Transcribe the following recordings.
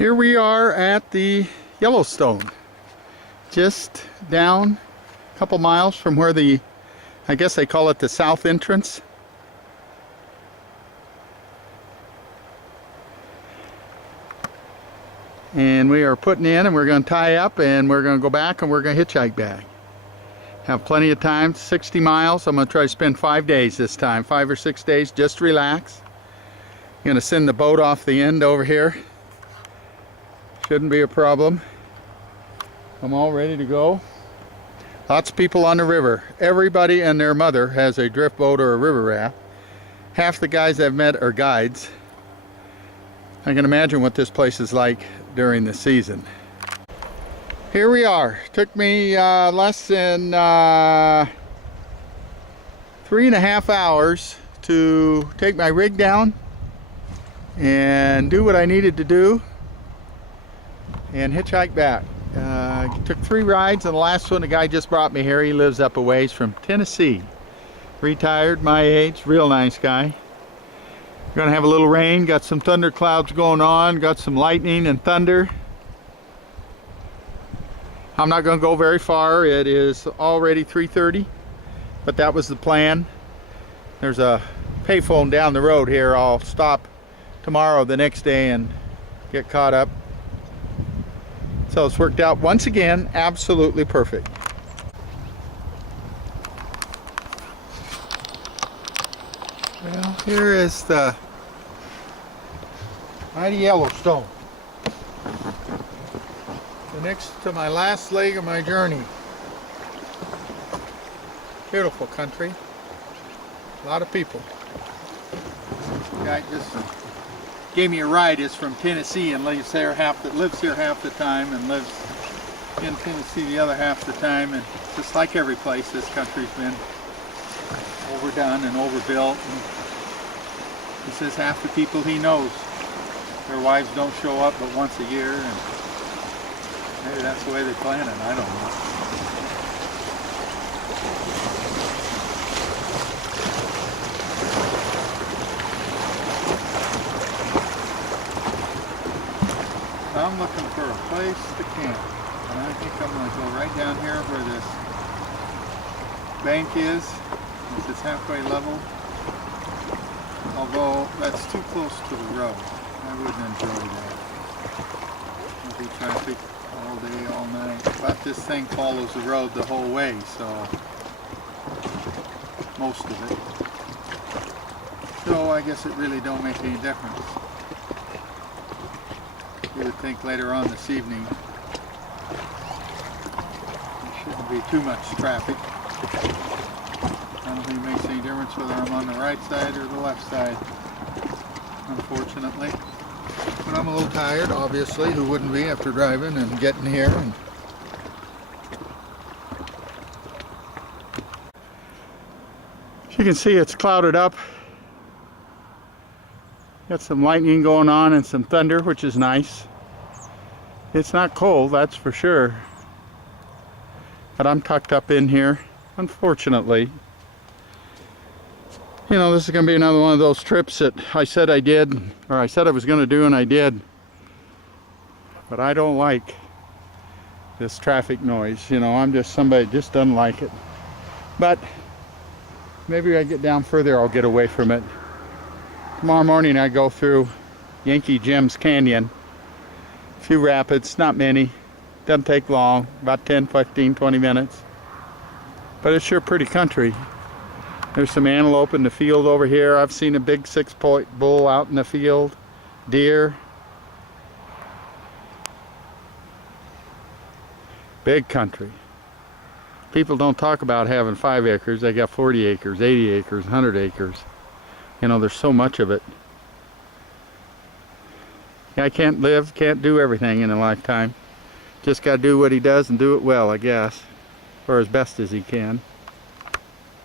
Here we are at the Yellowstone, just down a couple miles from where I guess they call it the south entrance. And we are putting in, and we're going to tie up, and we're going to go back, and we're going to hitchhike back. Have plenty of time, 60 miles. I'm going to try to spend 5 days this time, 5 or 6 days, just relax. I'm going to send the boat off the end over here. Shouldn't be a problem. I'm all ready to go. Lots of people on the river. Everybody and their mother has a drift boat or a river raft. Half the guys I've met are guides. I can imagine what this place is like during the season. Here we are. Took me less than 3.5 hours to take my rig down and do what I needed to do and hitchhike back. Took 3 rides, and the last one, the guy just brought me here. He lives up a ways from Tennessee. Retired, my age, real nice guy. We're gonna have a little rain, got some thunder clouds going on, got some lightning and thunder. I'm not gonna go very far. It is already 3:30, but that was the plan. There's a payphone down the road here. I'll stop tomorrow, the next day, and get caught up. So it's worked out once again, absolutely perfect. Well, here is the mighty Yellowstone. The next to my last leg of my journey. Beautiful country. A lot of people. The guy just gave me a ride. Is from Tennessee and lives here half the time and lives in Tennessee the other half the time. And just like every place, this country's been overdone and overbuilt. And he says half the people he knows, their wives don't show up but once a year, and maybe that's the way they plan it. I don't know. I'm looking for a place to camp, and I think I'm going to go right down here where this bank is. This is halfway level, although that's too close to the road. I wouldn't enjoy that. There'll be traffic all day, all night. But this thing follows the road the whole way, so most of it. So I guess it really don't make any difference. You would think later on this evening there shouldn't be too much traffic. I don't think it makes any difference whether I'm on the right side or the left side, unfortunately. But I'm a little tired, obviously. Who wouldn't be after driving and getting here? And as you can see, it's clouded up. Got some lightning going on and some thunder, which is nice. It's not cold, that's for sure. But I'm tucked up in here, unfortunately. You know, this is going to be another one of those trips that I said I did, or I said I was going to do, and I did. But I don't like this traffic noise. You know, I'm just somebody that just doesn't like it. But maybe I get down further, I'll get away from it. Tomorrow morning I go through Yankee Jim's Canyon. A few rapids, not many. Doesn't take long, about 10, 15, 20 minutes. But it's sure pretty country. There's some antelope in the field over here. I've seen a big 6-point bull out in the field. Deer. Big country. People don't talk about having 5 acres. They got 40 acres, 80 acres, 100 acres. You know, there's so much of it. I can't do everything in a lifetime. Just got to do what he does and do it well, I guess. Or as best as he can.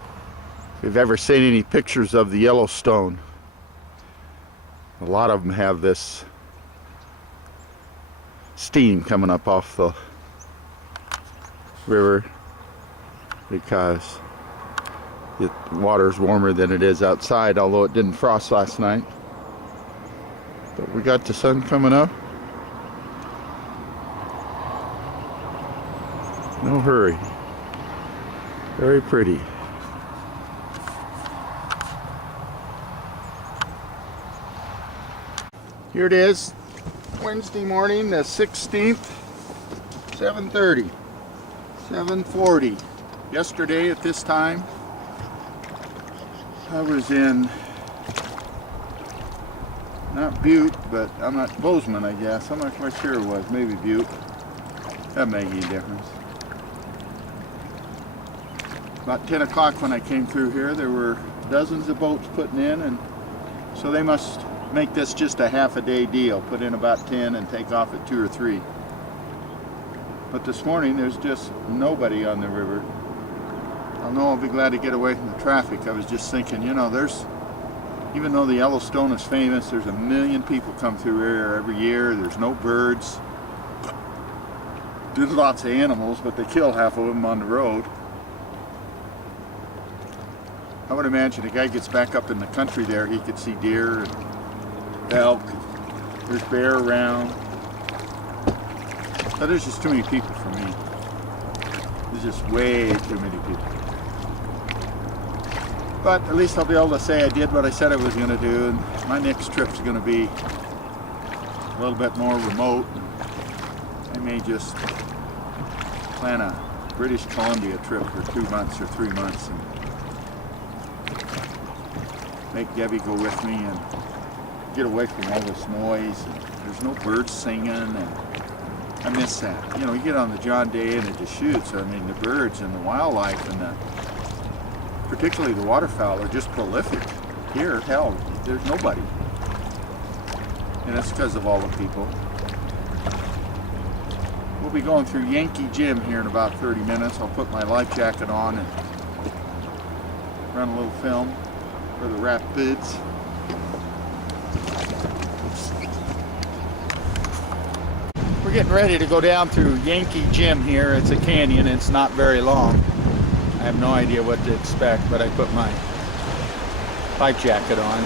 If you've ever seen any pictures of the Yellowstone, a lot of them have this steam coming up off the river because the water's warmer than it is outside, although it didn't frost last night. But we got the sun coming up. No hurry. Very pretty. Here it is, Wednesday morning, the 16th, 7:30, 7:40. Yesterday at this time, I was in, not Butte, but I'm not, Bozeman, I guess. I'm not quite sure it was, maybe Butte. That made any difference. About 10 o'clock when I came through here, there were dozens of boats putting in, and so they must make this just a half a day deal. Put in about 10 and take off at 2 or 3. But this morning, there's just nobody on the river. I know I'll be glad to get away from the traffic. I was just thinking, you know, even though the Yellowstone is famous, there's 1 million people come through here every year. There's no birds. There's lots of animals, but they kill half of them on the road. I would imagine a guy gets back up in the country there, he could see deer and elk. There's bear around. But there's just too many people for me. There's just way too many people. But at least I'll be able to say I did what I said I was going to do, and my next trip's going to be a little bit more remote. I may just plan a British Columbia trip for 2 months or 3 months and make Debbie go with me and get away from all this noise. And there's no birds singing, and I miss that. You know, you get on the John Day and the Deschutes, I mean, the birds and the wildlife and particularly the waterfowl are just prolific. Here, hell, there's nobody. And that's because of all the people. We'll be going through Yankee Gym here in about 30 minutes. I'll put my life jacket on and run a little film for the rapids. We're getting ready to go down through Yankee Gym here. It's a canyon. It's not very long. I have no idea what to expect, but I put my life jacket on.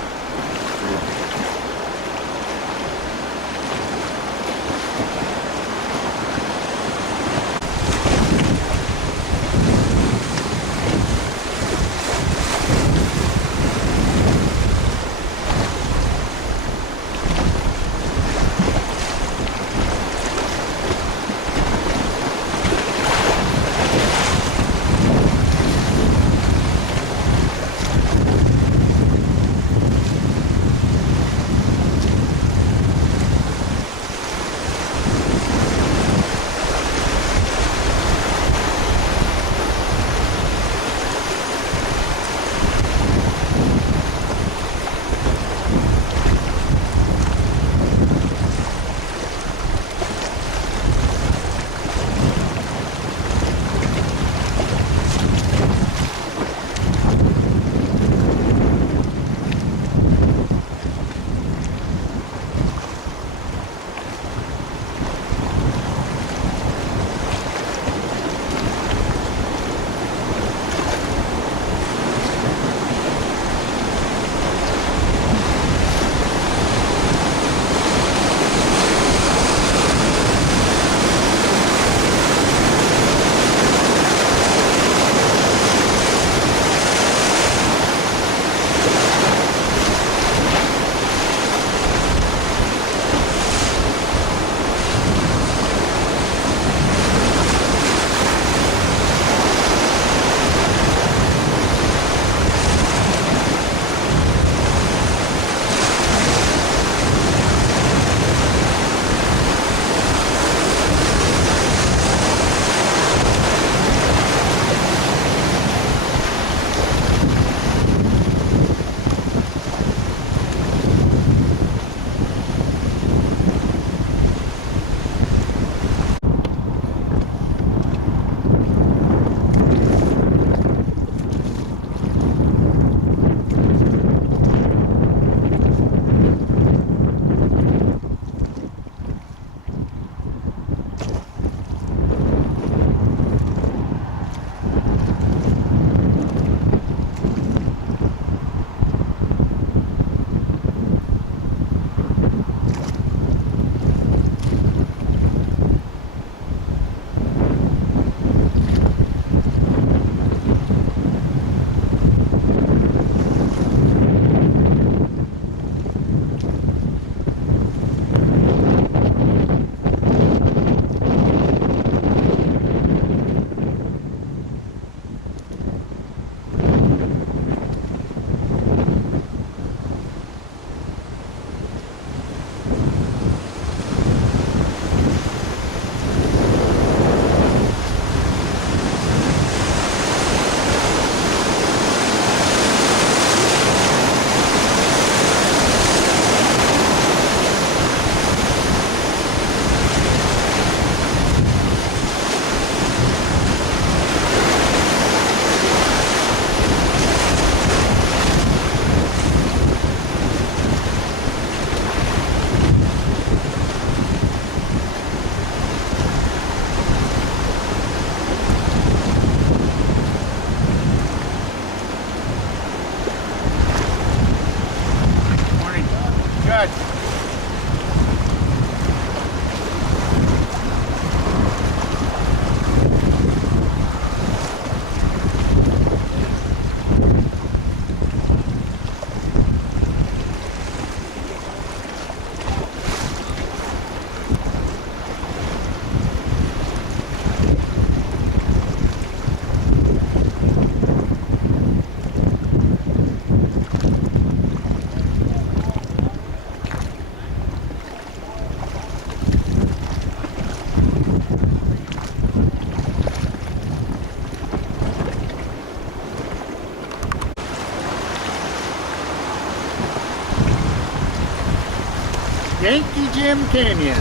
Yankee Jim Canyon.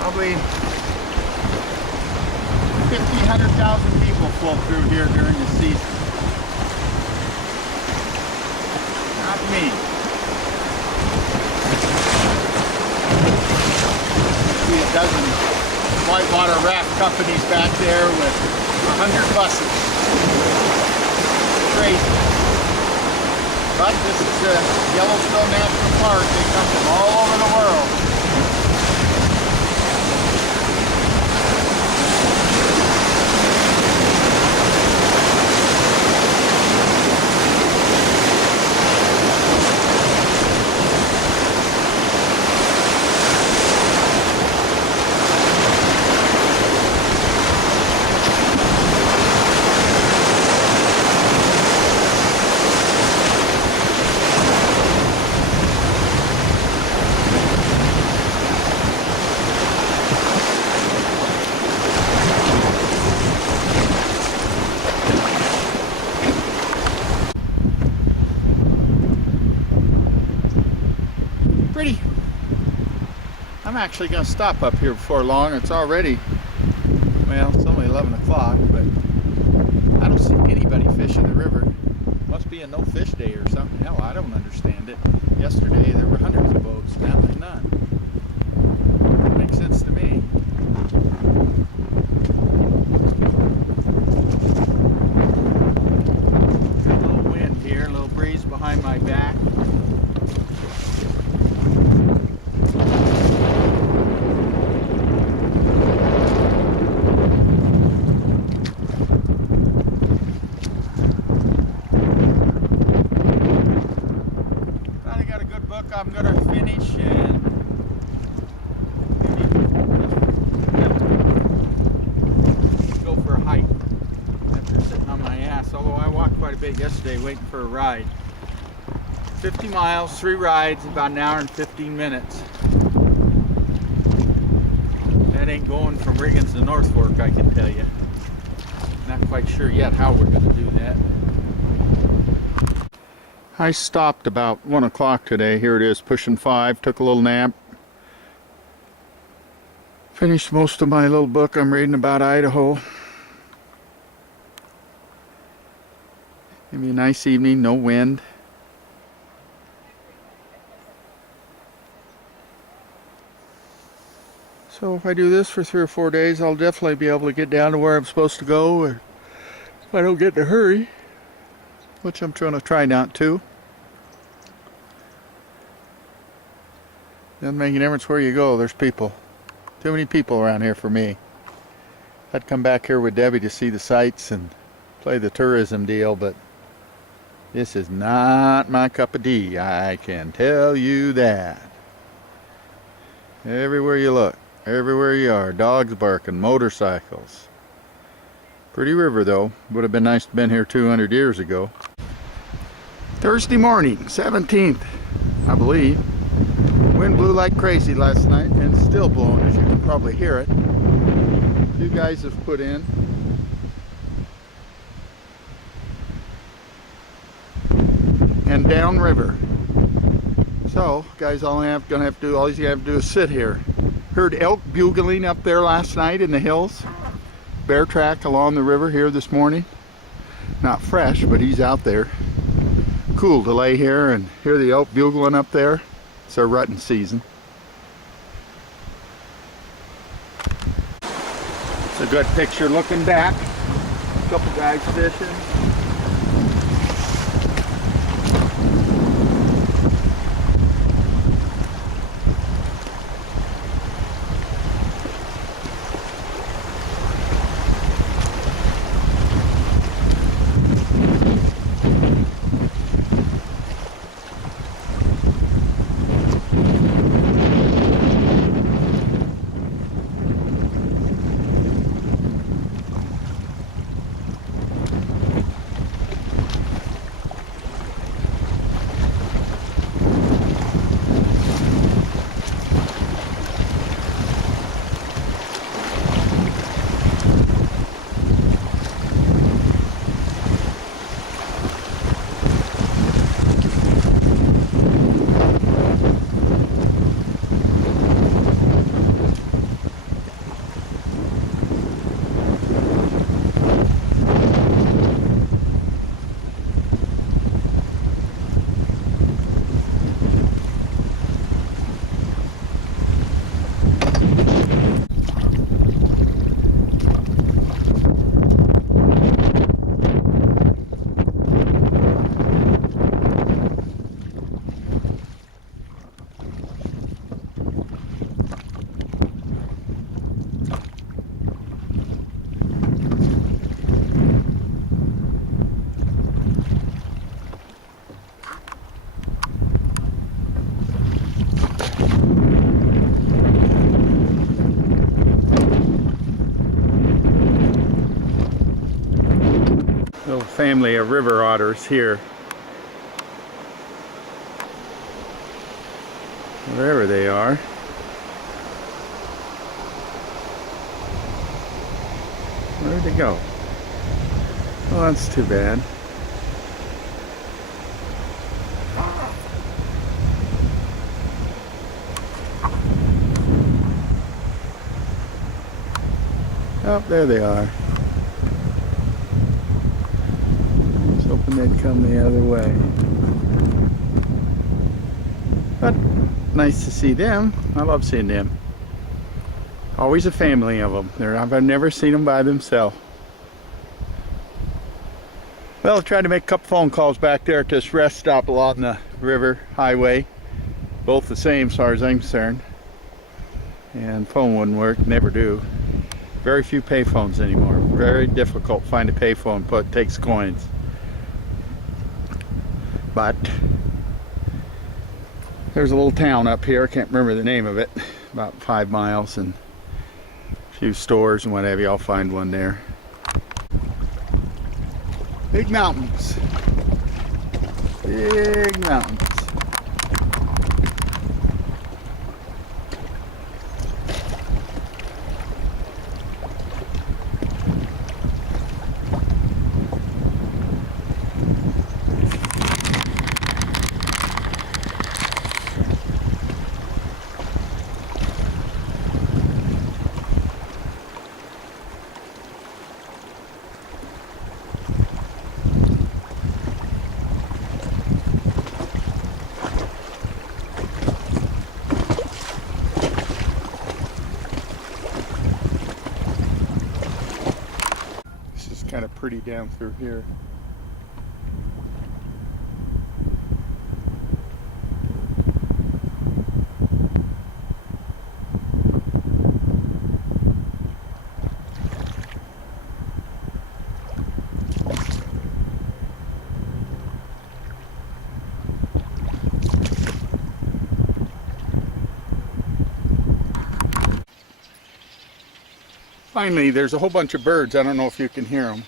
Probably 100,000 people flow through here during the season. Not me. See a dozen whitewater raft companies back there with 100 buses. Crazy. But this is the Yellowstone National Park. They come from all over the world. Pretty. I'm actually going to stop up here before long. It's already, well, it's only 11 o'clock, but I don't see anybody fishing the river. Must be a no fish day or something. Hell, I don't understand it. Yesterday there were hundreds of boats, now there's none. Makes sense to me. Got a little wind here, a little breeze behind my back. I'm going to finish and maybe go for a hike after sitting on my ass, although I walked quite a bit yesterday waiting for a ride. 50 miles, 3 rides, about an hour and 15 minutes. That ain't going from Riggins to North Fork, I can tell you. Not quite sure yet how we're going to do that. I stopped about 1 o'clock today. Here it is, pushing 5. Took a little nap. Finished most of my little book I'm reading about Idaho. Maybe a nice evening, no wind. So if I do this for 3 or 4 days, I'll definitely be able to get down to where I'm supposed to go, or if I don't get in a hurry, which I'm trying to try not to. Doesn't make a difference where you go, there's people. Too many people around here for me. I'd come back here with Debbie to see the sights and play the tourism deal, but this is not my cup of tea, I can tell you that. Everywhere you look, everywhere you are, dogs barking, motorcycles. Pretty river though. Would have been nice to have been here 200 years ago. Thursday morning, 17th, I believe. Wind blew like crazy last night, and it's still blowing, as you can probably hear it. A few guys have put in. And downriver. So, guys, all you have to do is sit here. Heard elk bugling up there last night in the hills. Bear track along the river here this morning. Not fresh, but he's out there. Cool to lay here and hear the elk bugling up there. It's our rutting season. It's a good picture looking back. A couple guys fishing. Little family of river otters here. Wherever they are. Where'd they go? Oh, that's too bad. Oh, there they are. I was hoping they'd come the other way. But nice to see them. I love seeing them. Always a family of them. I've never seen them by themselves. Well, I tried to make a couple phone calls back there at this rest stop along the river highway. Both the same as far as I'm concerned. And phone wouldn't work, never do. Very few payphones anymore. Very difficult to find a payphone, but it takes coins. But there's a little town up here, I can't remember the name of it, about 5 miles, and a few stores and what have you. I'll find one there. Big mountains. Big mountains. Kind of pretty down through here. Finally, there's a whole bunch of birds. I don't know if you can hear them.